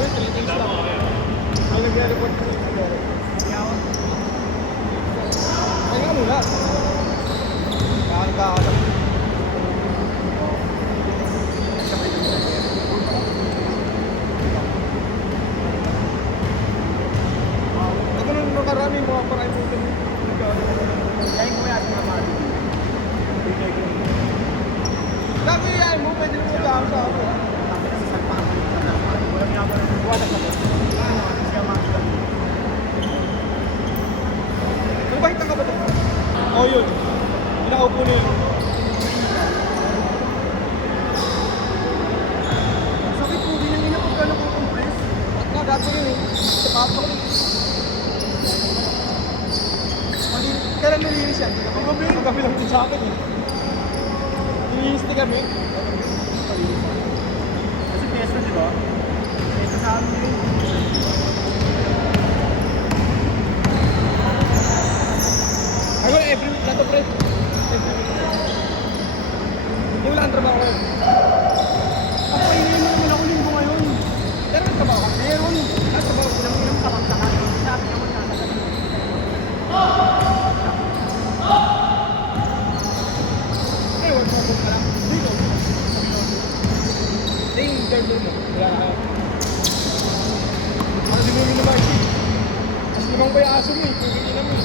amin, 3 days lang. Ang nag-report ko sa ay nga muna. Kakakala. Ito nung nakarami mga parang mo ito. Kain ko yan mga mali. Lagi yan mo, pwede mo lang sa ako. Walang yaman ng buwan at ako. Nagbahitan ka ba ito? Oo yun. Pinakaupo na yun. Sakit po din ang ina pagka nakukompress. At nga gato yun eh. Sa pato. Kailan nilinis yan? Magabi lang din sa akin eh. Nilinis din kami. Kasi peso di ba? Peso sa amin yun. Ako every week na to pre. Hindi wala ang trabaho ngayon. Ako hindi mo naman ako linggo ngayon. Pero ang trabaho ka? Meron. Ang trabaho ko lang yung kamagsakan. Sabi naman nasa eh, wag mo ako ka lang. Dito. Hindi yung interview mo. Wala na kayo. Para di mo yung naman. Mas limang ba yung aso mo eh. Pagiging naman.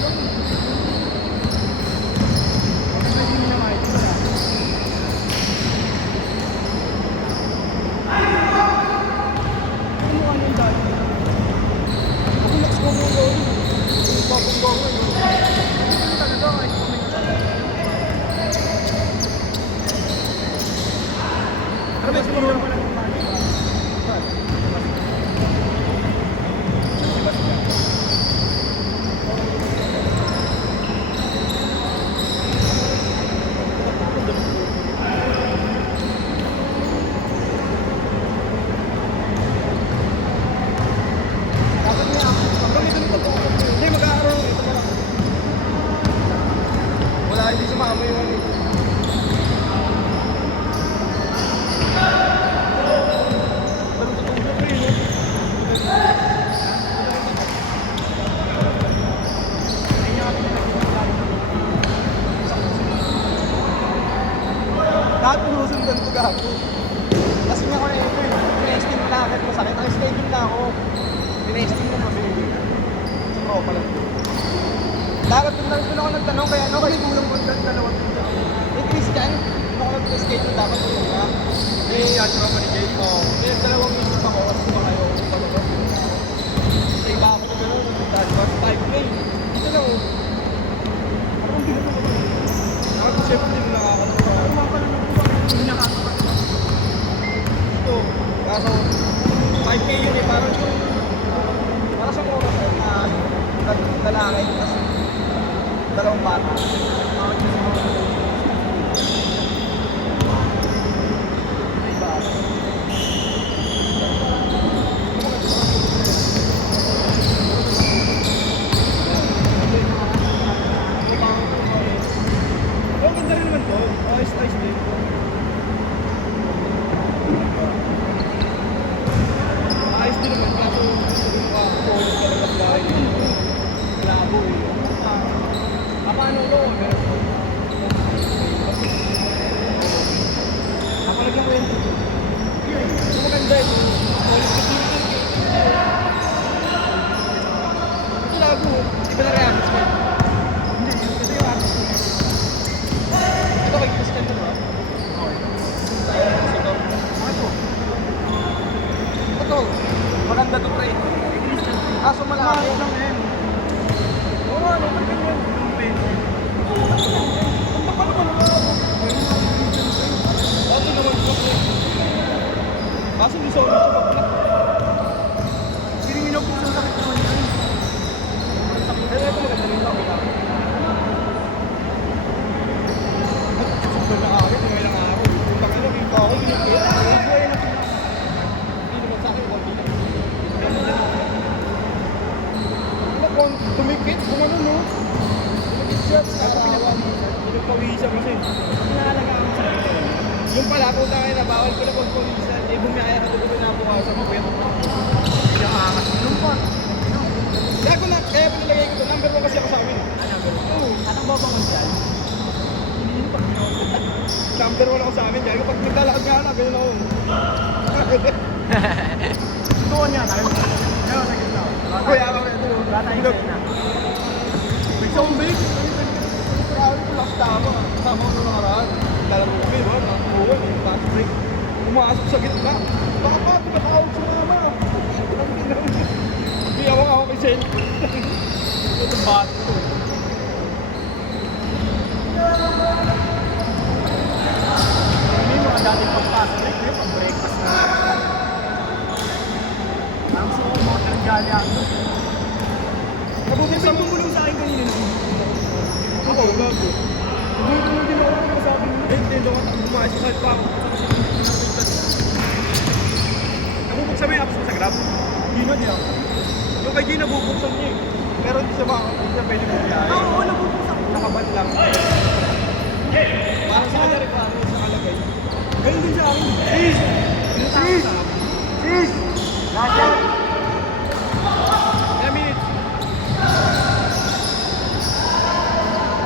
Hindi sumama yung ano. Lahat pinusundan ko gago. Kasi nga ako na ito eh. Pinesting ko na agad masakit. Ang schedule na ako. Pinesting ko mabili. Sa tropa lang. Dapat kung lang ako nagtanong kaya ano kayo tulong ko dalawang ito. Eh Christian, kung ako nag-schedule dapat tulong ka. Eh yan yung ako ni Jay. Eh dalawang isip ako at kung kayo pagod. Sa iba ako na gano'n. Dahil 5K. Ito lang oh. Ako ang binuto ko ba? Ako siyempre din nakakatawa. Ano mga pala hindi nakakatawa. Ito. Kaso 5K yun eh. Parang yung para sa oras na lalaki. Kasi dalawang bata. Ganda rin naman to. Ayos din. Ayos din naman. Kaso yung talaga bahay nito. Labo eh. Paano ko? Ako lang yung ito maganda ito. Ito labo. Iba na reacts mo. Hindi. Ito yung artist mo. Ito kay Christian na ba? Ito. Maganda ito pre. Kaso malaki. Oo nga, ano? Ganyan. Dati naman ko po. Kaso hindi sa ulit siya pag-black. Sininginog po sa sakit naman yan. Pero ito maganda rin lang. Super na akin, may ilang araw. Punta ka lang, ito ako, ginigil. Hindi naman sa akin, hindi naman. Ano kung tumikit, kung ano no? Tumikit siya, kaso pinagpawisan kasi. Pinahalagaan sa akin. Yung pala, kung tayo na bawal ko na pagpawisan, eh bumiyaya ka doon na bukasan mo, pero number 1 ako sa amin. Kaya kapag naglalakad nga na, ganyan ako. Tuon nga tayo. Ngayon, naging na. Kaya kami ito. Wala tayong excited na. Big zombie. Grabe ko last tama. Tama ko nung nakaraan. Lalaro kami, ba? Nakakuha, yung fast break. Pumasok sa gitna. Baka pa, tumatawag sa mama. Hindi ako kay Sen. Ito ba? Hindi mo ang dating pagpasok. Ngayon, pag-breakfast na. Ang gusto ko mga talagali ako. Nabuti sa Tumulong sa akin kanina. ako, gago. Hindi din ako nakasabi mo. Hindi daw ako bumayas kahit pa ako. Nabubuksan mo yung apps mo sa Grab? Hindi na niya. Yung kay Gina, nabubuksan niya eh. Pero hindi siya pwede bumiyahe. Oo, nabubuksan ko. Nakaban lang. Parang sa kanya rin paano sa kalagay. Ganyan din sa akin. Sis! Sis! Sis! Lahat. 10 minutes.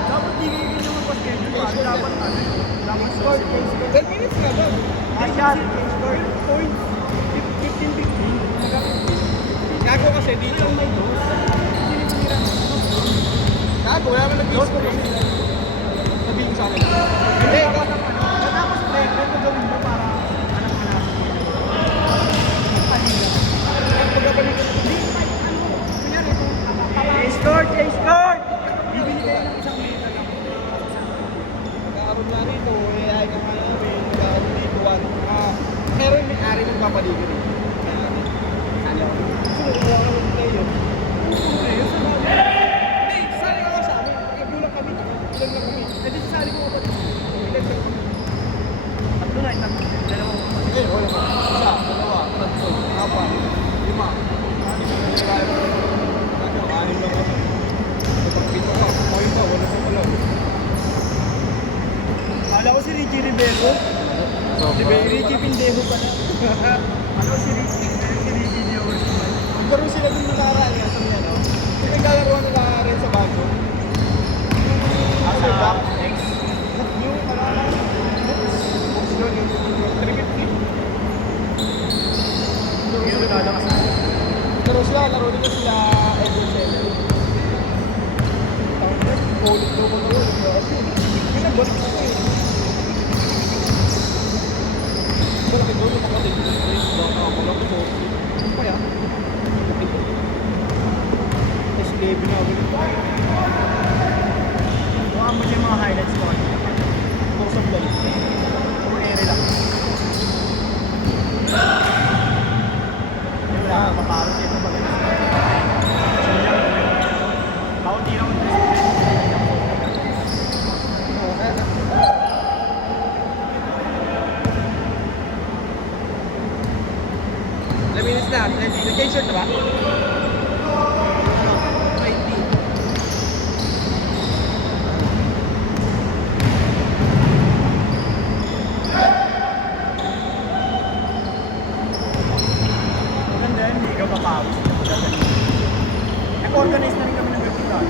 Dapat di kayo ganyan magpa-schedule. Dapat ano. Dapat Start, social. 10 minutes nga ba? Asyad. Points. 15-15. Gago kasi dito. May dos. Gago, wala naman nag-score kasi. Sabihin sa akin. Hindi, ikaw. Tapos break, ano gawin mo para anak-anak? Magpahinga. Pagkabalik ko. Kunyari ito, escort! Escort! Bibili kayo ng isang meta lang. Nagkakaroon nga rito, AI ka nga namin. Nagkakaroon dito, meron may ari magpapaligid eh. Ano? Sumukuha ka ng player. Eh, sa bagay. Hindi, sasali ka nga sa amin. Nagbulang kami. Ilan lang kami. Eh, di sasali ko ba? Ilan lang kami. Tatlo na, tatlo. Dalawang Eh, wala ka. Isa, dalawa, tatlo, apat, lima. Kaya mo. Ano, anim lang kami. Kapag pito ka, kumain ka, wala sa pala. Kala ko si Ricky Rivero. Ricky Pindejo pala. Ano si Ricky? Si Ricky Dios. Pero sila dun nakaraan nga sa mga, no? Yung nagkalaruan nila rin sa bago. Sa X. Yung parang box yun, yung 350. Yung lalakas na. Pero sila, laro nila sila Edward Seller. Ulit daw mga ulit. Yung nagbalik ko eh. Malaki daw yung kapatid. Baka ako lang ito. Ano kaya? Tapos level na ako nito. Baka mo yung mga highlights ko. Puro sa balik. Puro ere lang. Yung wala kang paparo siya ito pag bawat di lang. Minutes na. Nag-t-shirt na ba? 20. Maganda yan, hindi ka papawis. Nag-organize na rin kami ng vertical.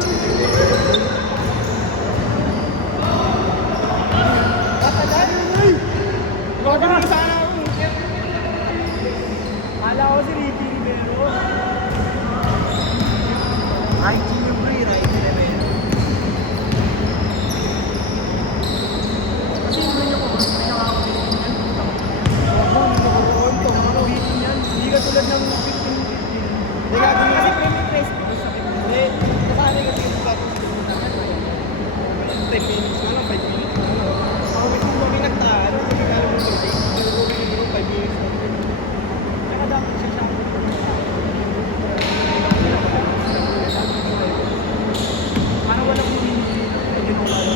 Bago na sana ako. Kala ko si Ricky Rivero. IG yung free, Ricky Rivero. Kasi yung ganyan ko, mas may nakakabitin yan. Nakakabitin yan. Hindi ka tulad ng 15-15. Hindi nga din Kasi premium price ko sa akin. Hindi. Kasali kasi yung status. 10 minutes na lang, 5 minutes na lang. Ako kung kami nagtaano, hindi ka alam mo ba? Hindi ko kami 5 minutes na lang. Saka dapat siya siya. Parang walang hindi. Medyo nawala.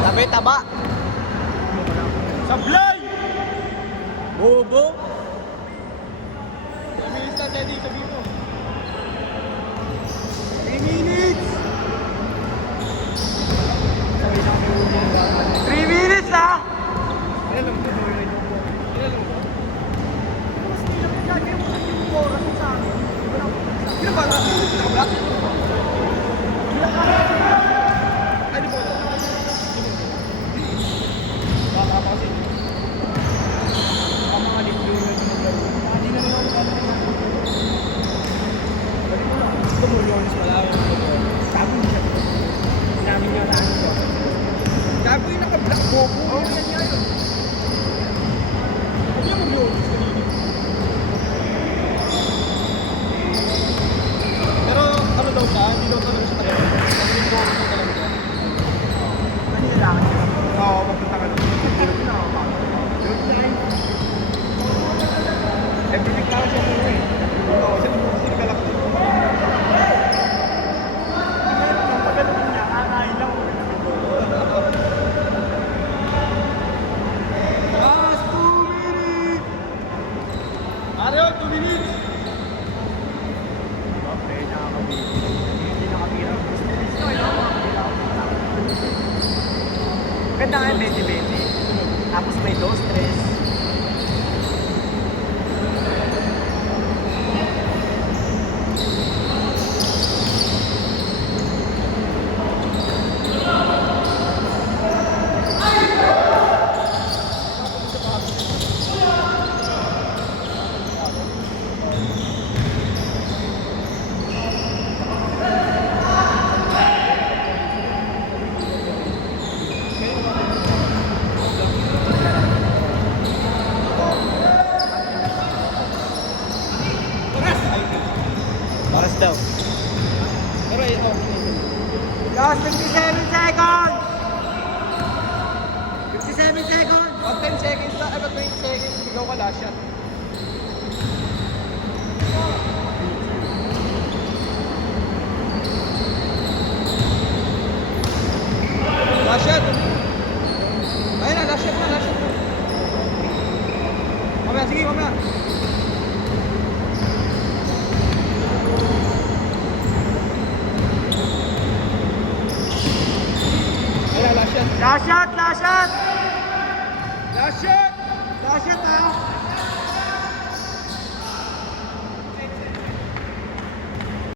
Sabi, taba. Sablay! Naka-block? Ay, di po. Baka pa kasi. Baka mga litro yun yung maglaro. Hindi na naman ako tumulong sa malayo. Sabi niya. Sinabi niya sa akin ko. Gago yung naka-block po. Oo, ganyan yun. Huwag yung mag-lotus kanina. Pero ano daw siya, hindi daw talaga siya talaga. Kasi yung goal mo talaga siya. Kanina lang. Oo, magpunta ka doon. Everything para siya muna eh. Oo, sino ka lang doon. Yung pagdating niya, kakain lang. Last 2 minutes! Mario, 2 minutes! Okay, nakakabili. Hindi nakatira. Gusto ko yun. Ganda nga yung 20-20. Tapos may 2-3. Paras daw. Pero ito. Last 57 seconds! 57 seconds! Pag 10 seconds na, ay pag 20 seconds, ikaw ka last shot. Last shot! Ayun na, last shot na, last shot na. Mamaya, sige, mamaya. Ayun na, last shot. Last shot! Last shot! Last shot! Last shot ha!